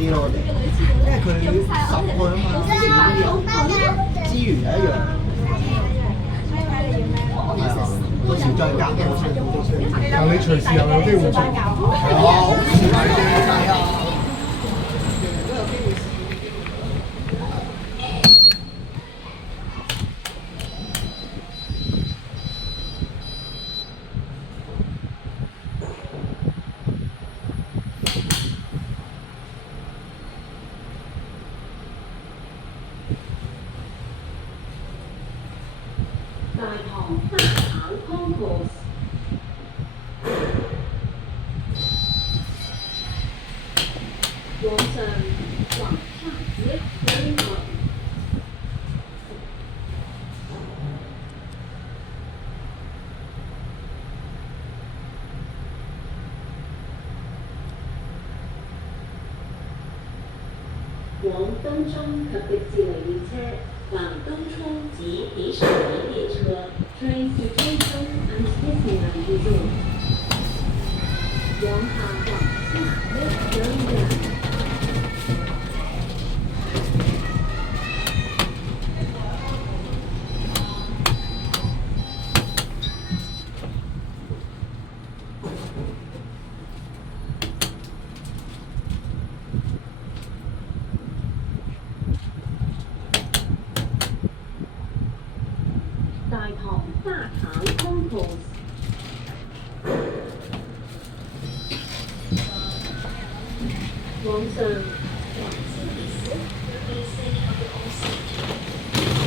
啲咯，因為佢10個啊嘛，資源係一樣，係啊，到時再夾過先。但你隨時又有機會做。係啊，好少係啊。大堂大橙 concourse， 往上往下 lift very high， 往東涌及迪士尼列車，往東涌及迪士尼列車 trains to 東涌 and Disneyland Resort， 往下往下 lift very down。大堂大橙 concourse， 往上